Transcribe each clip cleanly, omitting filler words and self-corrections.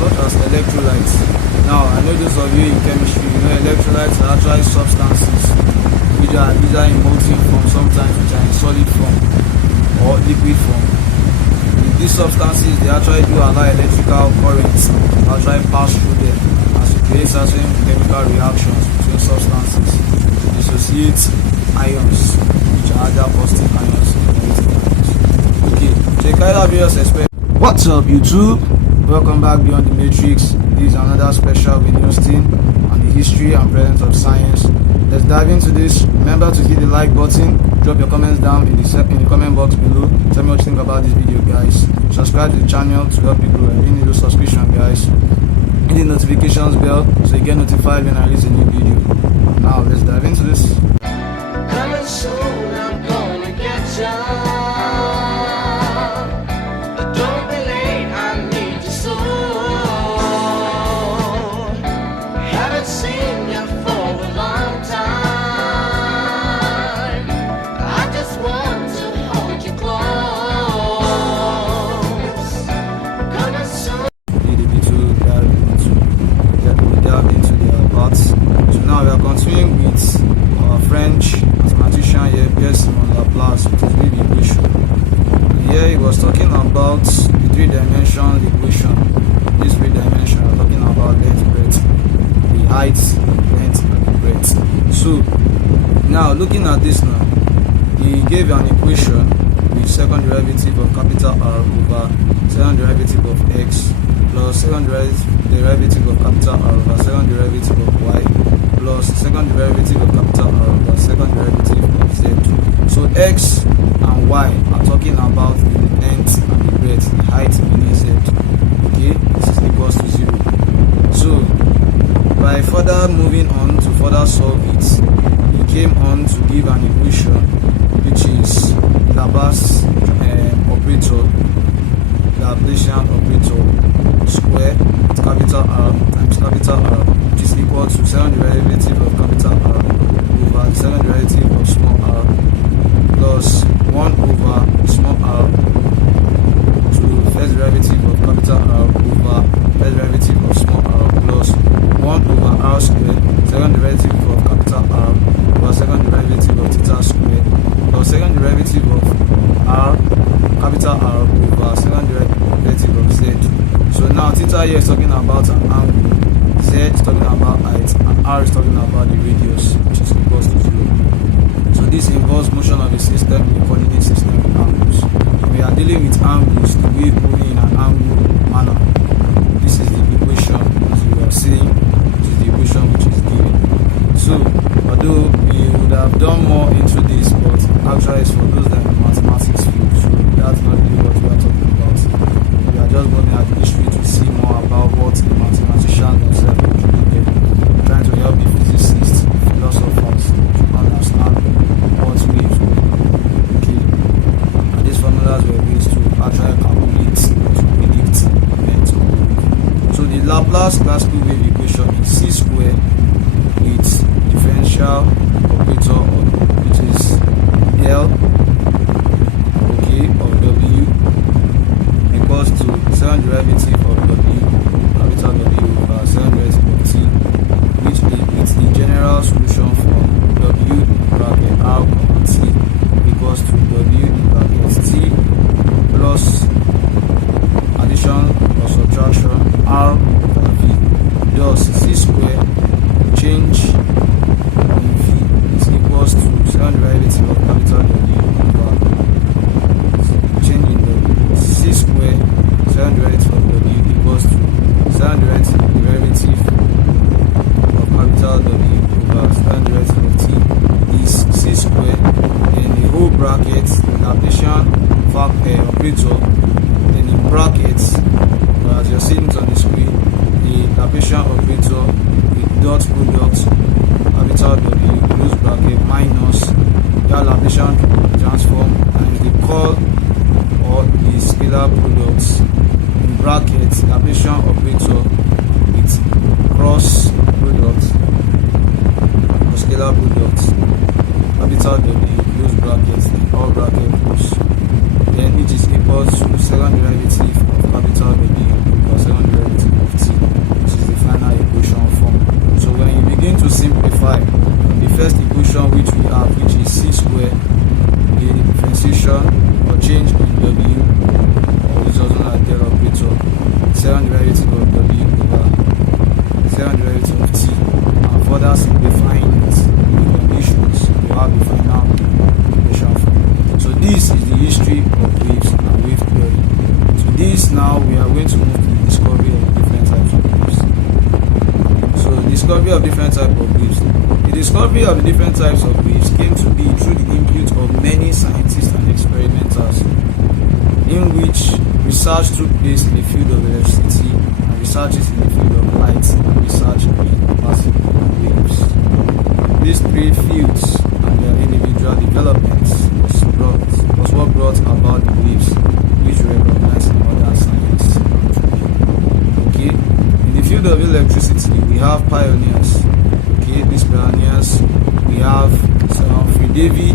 such as electrolytes. Now, I know those of you in chemistry, you know electrolytes are actually substances which are either in molten form, sometimes which are in solid form or liquid form. These substances, they actually do allow electrical currents to actually pass through them as to create certain chemical reactions between substances to dissociate ions, which are either positive ions or negative ions. Okay, so you kind of various aspects. What's up, YouTube? Welcome back Beyond the Matrix. This is another special video thing on the history and presence of science. Let's dive into this. Remember to hit the like button, drop your comments down in the comment box below. Tell me what you think about this video, guys. Subscribe to the channel to help you grow. And you need a subscription, guys. Hit the notifications bell so you get notified when I release a new video. Now let's dive into this. Coming soon, I'm gonna get ya. Don't be late, I need you soon. Haven't seen you for a long time. I just want to hold you close. Coming soon. Delve into their parts. So now we are continuing with our French mathematician here, Laplace, which is really equation. Here he was talking about the three-dimensional equation. This three-dimension, we are talking about length, breadth, the height, length, and the breadth. So now looking at this now, he gave an equation with second derivative of capital R over second derivative of x plus second derivative of capital R over second derivative of y plus second derivative of capital R over second derivative of z. So x and y are talking about the length and the breadth, the height in z. Okay, this is equals to 0. So by further moving on to further solve it, he came on to give an equation which is Laplace operator, Laplacian operator square capital R times capital R, which is equal to second derivative of capital R over the second derivative of small r plus 1 over small r to first derivative of capital R over first derivative of small r plus 1 over r squared second derivative of capital R over second derivative of theta squared plus second derivative of r capital R over second derivative of z. So now theta here is talking about an angle, z is talking about height, and r is talking about the radius, which is equals to 0. So this involves motion of a system in a coordinate system with angles. We are dealing with angles the way moving in an angle manner. This is the equation as you are seeing, which is the equation which is given. So although we would have done more into this, but actually it's for those that are in mathematics field, so that's not really what we are talking about. We are just looking at the history to see more about what the mathematician themselves actually did, trying to help the physicists, philosophers to understand what we do. Okay, and these formulas were used to actually calculate, to predict events. So the Laplace classical wave equation is c squared with differential operator, which is L, okay, of W equals to second derivative of W, capital W over second derivative of T, which is with the general solution from W bracket R over T equals to W bracket T plus addition or subtraction R over V. Thus C squared change in V is equals to second derivative of capital W over change in W. C squared second derivative of W equals to second derivative of capital W over second derivative of T is C squared, then the whole bracket, Laplacian operator, then in brackets, as you're seeing it on the screen, the Laplacian operator with dot product capital W close bracket minus your Laplacian transform times the curl or the scalar products in brackets Laplacian operator with cross product or scalar product capital W close brackets the all bracket close, then it is equal to second derivative of capital W over second derivative of T second derivative of W over second derivative of T, and further simplifying it, the conditions you have the final equation form. So this is the history of waves and wave theory. So this now we are going to move to the discovery of different types of waves. So discovery of different types of waves. The discovery of the different types of waves came to be through the input of many scientists and experimenters, in which research took place in the field of electricity and researches in the field of light and research in passive waves. These three fields and their individual developments was what brought about the waves which we recognize in modern science. Okay, in the field of electricity we have pioneers. Okay, these pioneers we have Davy,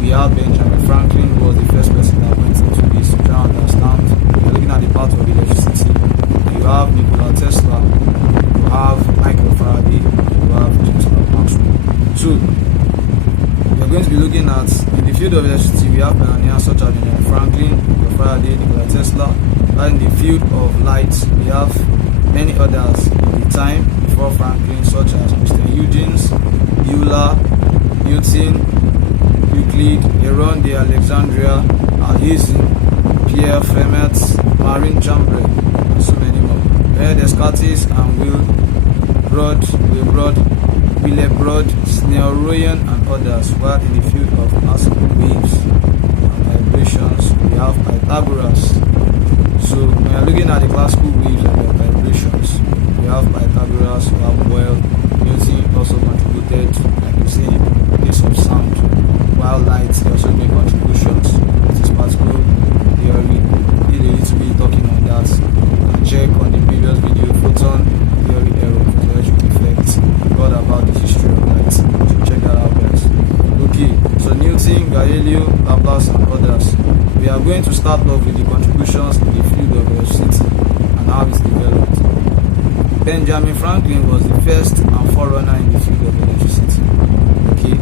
we have Benjamin Franklin, who was the first person that went into this to try and understand. You're looking at the part of electricity. You have Nikola Tesla, you have Michael Faraday, you have James Maxwell. So we're going to be looking at, in the field of electricity, we have pioneers such as Benjamin Franklin, Michael Faraday, Nikola Tesla. And in the field of light, we have many others in the time before Franklin, such as Mr. Huygens, Euler, Newton, Euclid, Heron de Alexandria, Alhazen, Pierre Fermat, Marie Curie, and so many more. René Descartes and Willebrod, Snell-Royan and others, while in the field of classical waves and vibrations, we have Pythagoras. So when we are looking at the classical waves and their vibrations, we have Pythagoras, we have Boyle. Newton also contributed, like you see, in the case of sound, while light also made contributions to this particular theory. Did a little bit talking on that, and check on the previous video, photon theory error, electric effects, got about the history of light. So check that out, guys. Okay, so Newton, Galileo, Laplace and others. We are going to start off with the contributions in the field of electricity and how it's developed. Benjamin Franklin was the first and forerunner in the field of electricity. Okay.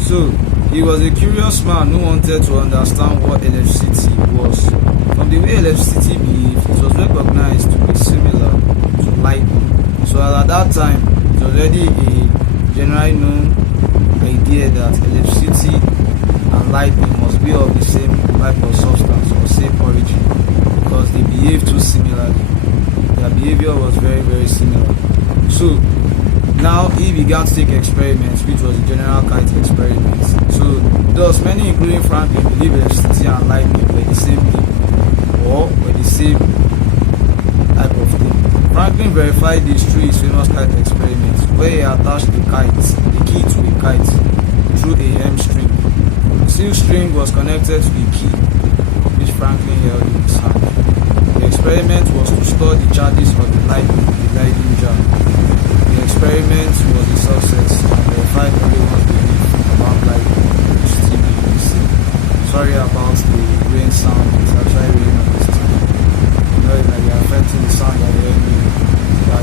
So he was a curious man who wanted to understand what electricity was. From the way electricity behaved, it was recognized to be similar to lightning. So at that time, it was already a generally known idea that electricity and lightning must be of the same type of substance or same origin, because they behave too similarly. Their behavior was very, very similar. So now he began to take experiments, which was the general kite experiment. So thus many, including Franklin, believe electricity and lightning were the same thing or were the same type of thing. Franklin verified this through his famous kite experiment, where he attached the key to a kite through a hem string. The silk string was connected to the key, which Franklin held in his hand. The experiment was to store the charges of the lightning in the Leyden jar. The experiment was a success and verified everyone's belief about lightning and still being the same. Sorry about the rain sound, it's actually raining at this time. You know that you're affecting the sound that you're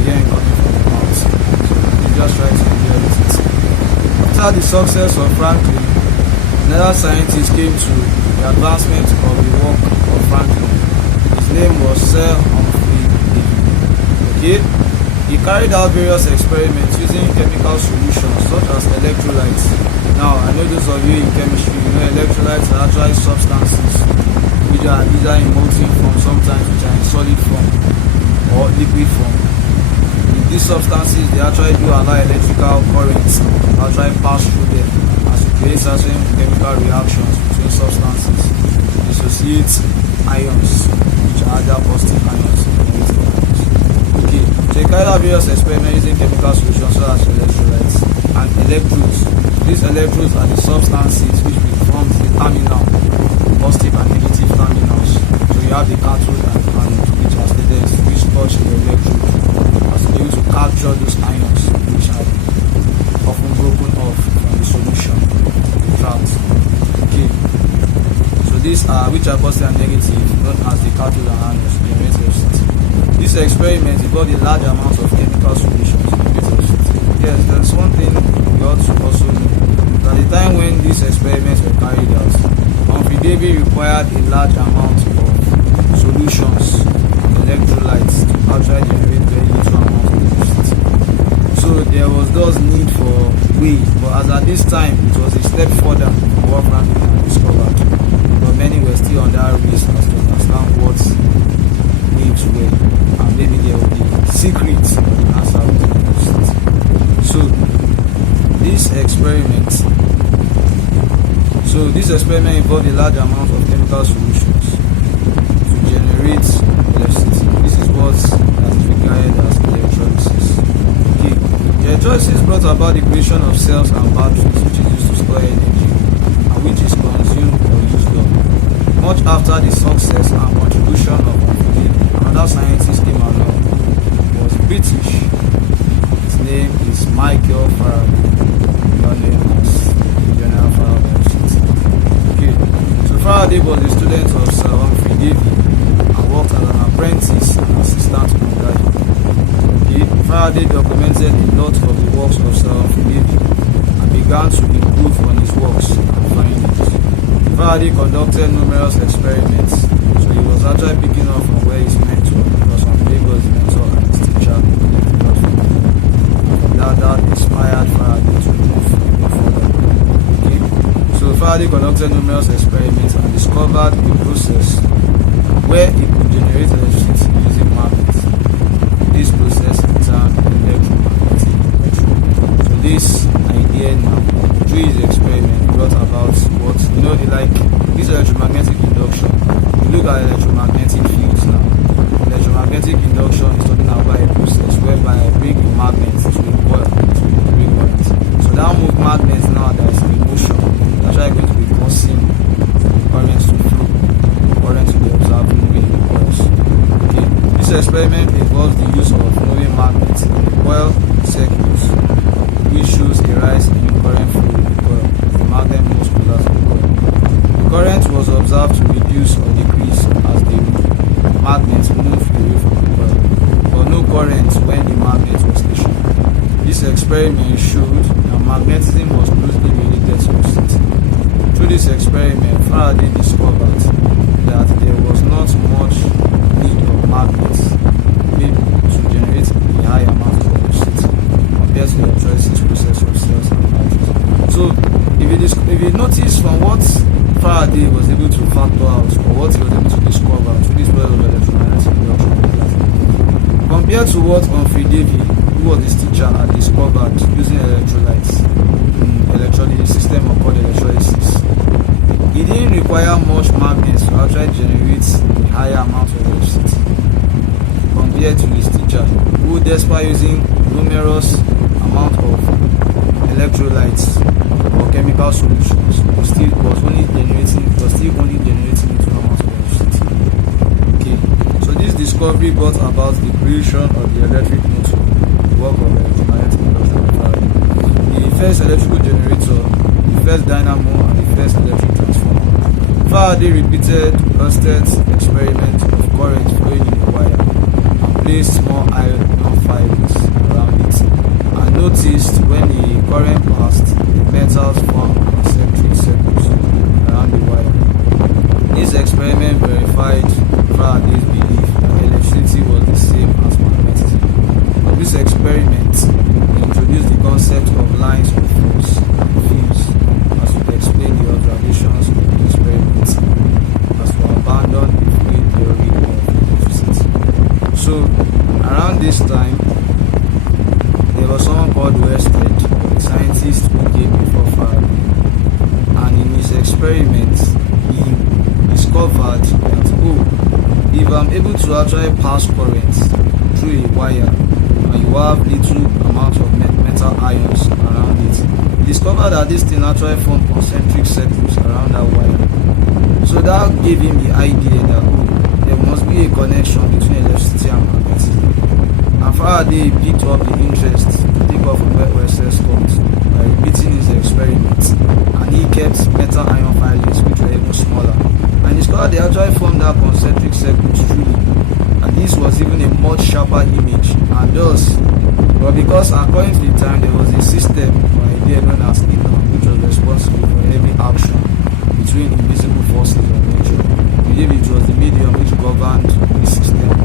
hearing coming from the mouth. So you just try to enjoy it. After the success of Franklin, another scientist came to the advancement of the work of Franklin. His name was Sir Humphrey Davy. Okay? He carried out various experiments using chemical solutions such as electrolytes. Now, I know those of you in chemistry, you know electrolytes are actually substances which are either in molten form, sometimes which are in solid form or liquid form. With these substances, they actually do allow electrical currents to actually pass through them as to create certain chemical reactions between substances. Dissociate ions, which are either positive ions or negative ions. Okay, so you carry out various experiments using chemical solutions such as electrolytes and electrodes. These electrodes are the substances which will form the terminal, positive and negative terminals. So you have the cathode and the anode, which are stated, which touch the electrode as to be able to capture those ions which are often broken off from the solution trapped. Okay. So these are which are positive and negative, known as the cathode and anodes in electricity. This experiment involved a large amount of chemical solutions in electricity. Yes, there's one thing we ought to also know. At the time when these experiments were carried out, Humphrey required a large amount of solutions, electrolytes, to actually generate very little amount of electricity. So there was thus need for way, but as at this time it was a step further from what Franklin had discovered. But many were still on that race as to understand what waves were, and maybe there will be secrets of the answer of the electricity. So this experiment involved a large amount of chemical solutions to generate electricity. This is what is regarded as electrolysis. Okay. The electrolysis brought about the creation of cells and batteries, which is used to store energy and which is consumed or used up. Much after the success and contribution of Humphrey, another scientist came along. He was British. His name is Michael Faraday, known as General Faraday. So Faraday was a student of Sir Humphrey Davy and worked as an apprentice and assistant under him. Okay. Faraday documented a lot of the works of Sir Humphrey Davy and began to improve on his works and findings. Faraday conducted numerous experiments, so he was actually picking up from where his mentor, because Humphrey was his mentor and his teacher, that inspired Faraday to move further. Okay. So Faraday conducted numerous experiments and discovered a process where he could generate electricity using magnets. This process in turn electromagnetic electrode. So this idea now, through his experiment, brought about what this electromagnetic induction. You look at electromagnetic fields now. Electromagnetic induction is talking about a process whereby I bring a magnet to a coil to bring current. So that move magnets now there is a motion. Actually going to be causing currents to flow, current to be observed moving in the coils. Okay. This experiment involves the use of moving magnets in the coil circuits, which shows a rise in the current flow in the coil. The magnet moves closer to the coil. The current was observed to reduce or decrease as the magnets moved away from the coil, but no current when the magnet was stationary. This experiment showed that magnetism was closely related to electricity. Through this experiment, Faraday discovered that there was not much need of magnets to generate a high amount of electricity compared to the electrolysis process of cells and batteries. So, if you notice from what Faraday was able to factor out, or what he was able to discover through this process of electromagnetic induction, compared to what Humphrey Davy, who was his teacher, had discovered using electrolytes, a system called electrolysis. It didn't require much magnets to actually generate a higher amount of electricity compared to his teacher, who despite using numerous amount of electrolytes or chemical solutions, was still only generating little amount of electricity. Okay. So this discovery brought about the creation of the electric motor, the work of electromagnetic induction. The first electrical generator, the first dynamo, and the first electric transformer. Faraday repeated Ørsted experiment of current flowing in a wire and placed small iron fibers around it, and noticed when the current passed, the metals formed concentric circles around the wire. This experiment verified Faraday's belief that electricity was the same as magnetism. From this experiment, introduced the concept of lines of force and fields as to explain the observations of the experiment, as to abandon the field theory of electricity. So, around this time, there was someone called Ørsted, a scientist who came before Faraday, and in his experiments, he discovered that, if I'm able to actually pass current through a wire, and you have little amount of metal ions around it, he discovered that this thing actually formed concentric circles around that wire. So that gave him the idea that there must be a connection between electricity and magnetism. And Faraday picked up the interest to take off from where Ørsted stopped by repeating his experiments, and he kept metal ion filings which were even smaller, and discovered they actually formed that concentric circles truly, and this was even a much sharper image. And thus, but because according to the time there was a system or idea known as Laplace, which was responsible for every action between invisible believe it was the medium which governed the system of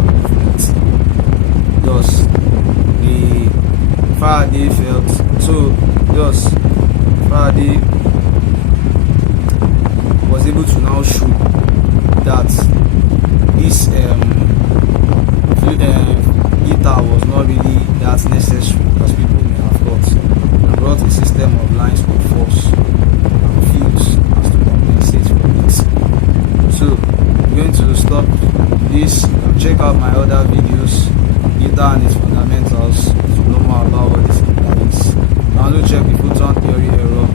it. Thus, the Faraday felt so. Thus, Faraday was able to now show that this ether was not really that necessary as people may have thought, and brought a system of lines of force and fields as to compensate for it. So I'm going to stop this. Check out my other videos, ether and its fundamentals, to know more about what this ether is. Now, check the photon theory error